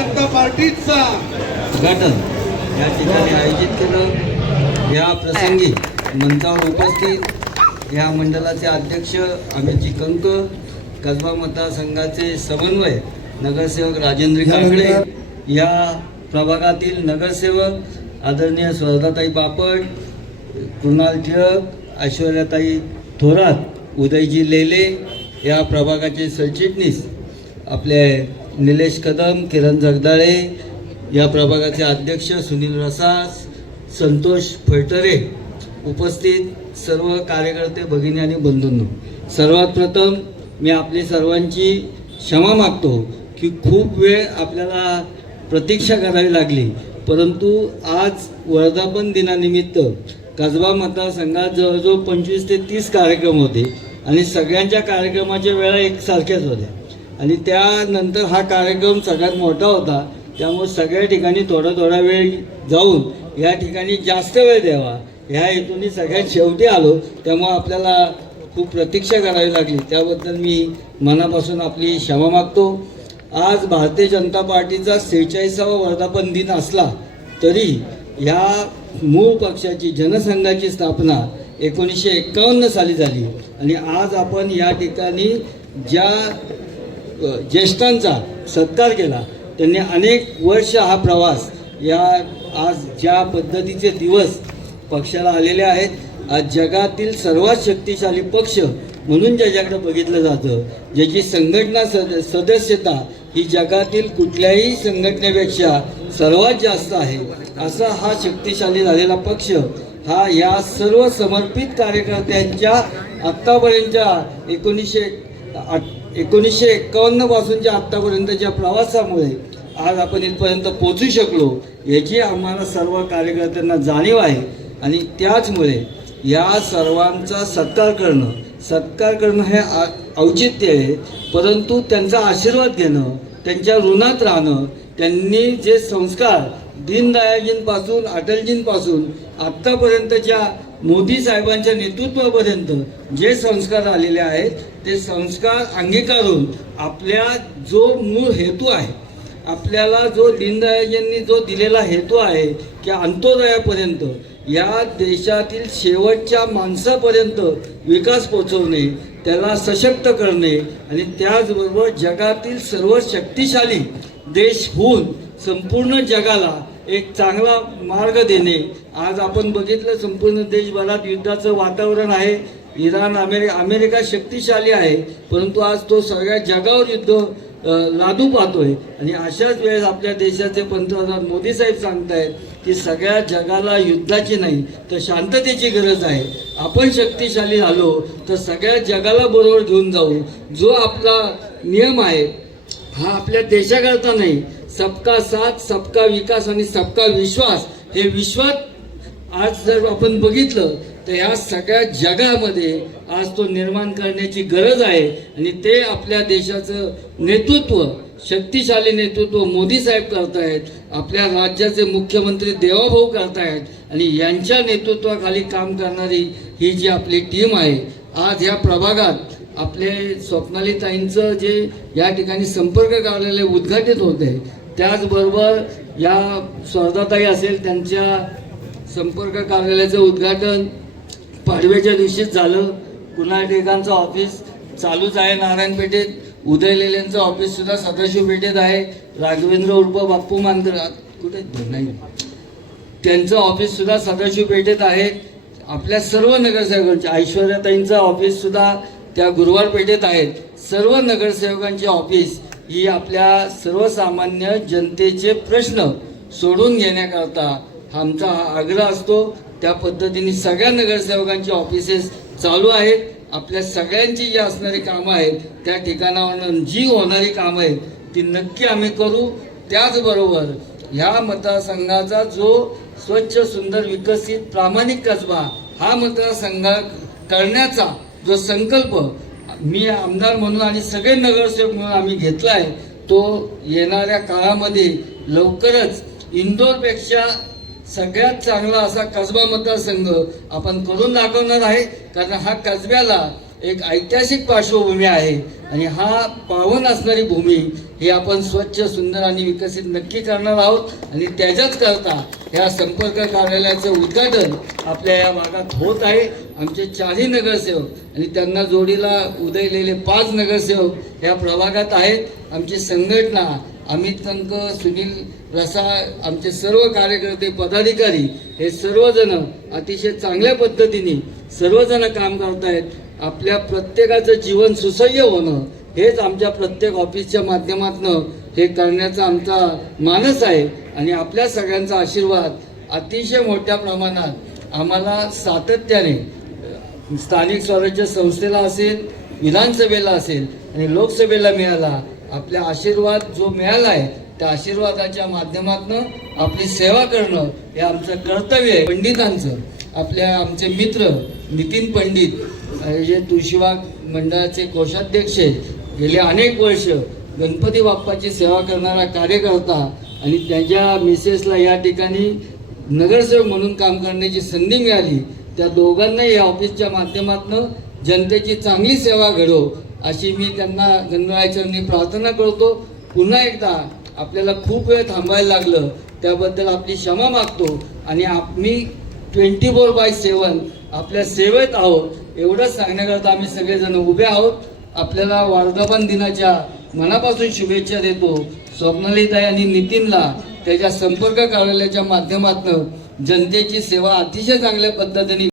जनता पार्टीचा उद्घाटन या ठिकाणी आयोजित केलं। या प्रसंगी मंचावर उपस्थित या मंडळाचे अध्यक्ष अमितजी कंक, कसबा मतदारसंघाचे समन्वय नगरसेवक राजेंद्र काकडे, या प्रभागातील नगरसेवक आदरणीय सुधाताई बापट, कुणाल टिळक, ऐश्वर्याताई थोरात, उदयजी लेले, या प्रभागाचे सरचिटणीस आपले निलेश कदम, किरण जगदाळे, या प्रभागाचे अध्यक्ष सुनील रसास, संतोष फळटरे, उपस्थित सर्व कार्यकर्ते, भगिनी आणि बंधूंनो, सर्वात प्रथम मी आपली सर्वांची क्षमा मागतो की खूप वेळ आपल्याला प्रतीक्षा करावी लागली, परंतु आज वर्धापन दिनानिमित्त कसबा मतदारसंघात जवळजवळ 25 ते 30 कार्यक्रम होते आणि सगळ्यांच्या कार्यक्रमाच्या वेळा एकसारख्याच होत्या आणि त्यानंतर हा कार्यक्रम सगळ्यात मोठा होता, त्यामुळे सगळ्या ठिकाणी थोडा वेळ जाऊन या ठिकाणी जास्त वेळ द्यावा ह्या हेतूने सगळ्यात शेवटी आलो, त्यामुळे आपल्याला खूप प्रतीक्षा करावी लागली, त्याबद्दल मी मनापासून आपली क्षमा मागतो। आज भारतीय जनता पार्टीचा 46वा वर्धापन दिन असला तरी ह्या मूळ पक्षाची जनसंघाची स्थापना 1951 साली झाली आणि आज आपण या ठिकाणी ज्या ज्येष्ठांचा सत्कार केला त्यांनी अनेक वर्ष हा प्रवास, या आज ज्या पद्धतीचे दिवस पक्षाला आलेले आहेत, आज जगातील सर्वात शक्तिशाली पक्ष म्हणून ज्याच्याकडे बघितलं जातं, ज्याची संघटना सदस्यता ही जगातील कुठल्याही संघटनेपेक्षा सर्वात जास्त आहे, असा हा शक्तिशाली झालेला पक्ष हा या सर्व समर्पित कार्यकर्त्यांच्या आत्तापर्यंतच्या 1951 पासूनच्या आत्तापर्यंतच्या प्रवासामुळे आज आपण इथपर्यंत पोहोचू शकलो, याची आम्हाला सर्व कार्यकर्त्यांना जाणीव आहे आणि त्याचमुळे या सर्वांचा सत्कार करणं हे औचित्य आहे, परंतु त्यांचा आशीर्वाद घेणं, त्यांच्या ऋणात राहणं, त्यांनी जे संस्कार दीनदयाळजींपासून अटलजींपासून आत्तापर्यंतच्या मोदी साहेबांच्या नेतृत्वापर्यंत जे संस्कार आलेले आहेत ते संस्कार अंगीकारून आपल्या जो मूळ हेतू आहे, आपल्याला जो दीनदयाळजींनी जो दिलेला हेतू आहे की अंत्योदयापर्यंत या देशातील शेवटच्या माणसापर्यंत विकास पोचवणे, त्याला सशक्त करणे आणि त्याचबरोबर जगातील सर्व शक्तिशाली देश होऊन संपूर्ण जगाला एक चांगला मार्ग देणे। आज आपण बघितलं संपूर्ण देशभरात युद्धाचं वातावरण आहे, इराण अमेरिका शक्तिशाली आहे, परंतु आज तो सगळ्या जगावर युद्ध लादू पाहतोय आणि अशाच वेळेस आपल्या देशाचे पंतप्रधान मोदी साहेब सांगतायत की सगळ्या जगाला युद्धाची नाही तर शांततेची गरज आहे, आपण शक्तिशाली झालो तर सगळ्या जगाला बरोबर घेऊन जाऊ। जो आपला नियम आहे हा आपल्या देशाकरता नाही, सबका साथ, सबका विकास आणि सबका विश्वास, हे विश्वात आज जर आपण बघितलं तर ह्या सगळ्या जगामध्ये आज तो निर्माण करण्याची गरज आहे आणि ते आपल्या देशाचं नेतृत्व, शक्तिशाली नेतृत्व मोदी साहेब करतायत, आपल्या राज्याचे मुख्यमंत्री देवाभाऊ करतायत आणि यांच्या नेतृत्वाखाली काम करणारी ही जी आपली टीम आहे, आज ह्या प्रभागात आपले स्वप्नालीताईंचं जे या ठिकाणी संपर्क कार्यालय उद्घाटित होते, त्याचबरोबर या स्वर्धाताई असेल त्यांच्या संपर्क कार्यालयाचं उद्घाटन पाडव्याच्या दिवशीच झालं। कुणाल टिळकांचं ऑफिस चालूच आहे नारायणपेठेत, उदय लेलेंचं ऑफिस सुद्धा सदाशिव पेठेत आहे, राघवेंद्र उर्फ बाप्पू मानकर कुठे नाही त्यांचं ऑफिस सुद्धा सदाशिव पेठेत आहे, आपल्या सर्व नगरसेवकांचे ऐश्वर्याताईंचं ऑफिस सुद्धा त्या गुरुवार पेठेत आहेत, सर्व नगरसेवकांची ऑफिस ही आपल्या सर्वसामान्य जनतेचे प्रश्न सोडून घेण्याकरता आमचा हा आग्रह असतो। त्या पद्धतीने सगळ्या नगरसेवकांची ऑफिसेस चालू आहेत, आपल्या सगळ्यांची जी असणारी कामं आहेत त्या ठिकाणावर जी होणारी कामं आहेत ती नक्की आम्ही करू। त्याचबरोबर ह्या मतदारसंघाचा जो स्वच्छ, सुंदर, विकसित, प्रामाणिक कसबा हा मतदारसंघ करण्याचा जो संकल्प मी आमदार म्हणून आणि सगळे नगरसेवक म्हणून आम्ही घेतला आहे, तो येणाऱ्या काळामध्ये लवकरच इंदोरपेक्षा सगळ्यात चांगला असा कसबा मतदारसंघ आपण करून दाखवणार आहे, कारण हा कसब्याला एक ऐतिहासिक पार्श्वभूमी आहे आणि हा पावन असणारी भूमी ही आपण स्वच्छ सुंदर आणि विकसित नक्की करणार आहोत आणि त्याच्याच करता ह्या संपर्क कार्यालयाचं उद्घाटन आपल्या या भागात होत आहे. आमचे 4ही नगरसेवक आणि त्यांना जोडीला उदयलेले 5 नगरसेवक ह्या प्रभागात आहेत. आमची संघटना अमित कंक, सुनील रसाळ, आमचे सर्व कार्यकर्ते पदाधिकारी हे सर्वजण अतिशय चांगल्या पद्धतीने सर्वजण काम करत आहेत. आपल्या प्रत्येकाचं जीवन सुसह्य होणं हेच आमच्या प्रत्येक ऑफिसच्या माध्यमातून हे करण्याचा आमचा मानस आहे आणि आपल्या सगळ्यांचा आशीर्वाद अतिशय मोठ्या प्रमाणात आम्हाला सातत्याने स्थानिक स्वराज्य संस्थेला असेल, विधानसभेला असेल आणि लोकसभेला मिळाला. आपला आशीर्वाद जो मिळाला आहे त्या आशीर्वादाच्या माध्यमातून आपली सेवा करणं हे आमचं कर्तव्य आहे. पंडितांचं आमचे मित्र नितीन पंडित जे तुळशीबाग मंडळाचे कोषाध्यक्ष गेले अनेक वर्ष गणपती बाप्पाची सेवा करणारा कार्यकर्ता आणि त्यांच्या मिसेसला या ठिकाणी नगरसेवक म्हणून काम करण्याची संधी मिळाली. त्या दोघांनाही या ऑफिसच्या माध्यमातून जनतेची चांगली सेवा घडो अशी मी त्यांना गणरायाचरणी प्रार्थना करतो. पुन्हा एकदा आपल्याला खूप वेळ थांबायला लागलं त्याबद्दल आपली क्षमा मागतो आणि आम्ही 24/7 आपल्या सेवेत आहोत एवढंच सांगण्याकरता आम्ही सगळेजण उभे आहोत. आपल्याला वर्धापन दिनाच्या मनापासून शुभेच्छा देतो. स्वप्नालीताई आणि नितीनला त्याच्या संपर्क कार्यालयाच्या माध्यमातून जनतेची सेवा अतिशय चांगल्या पद्धतीने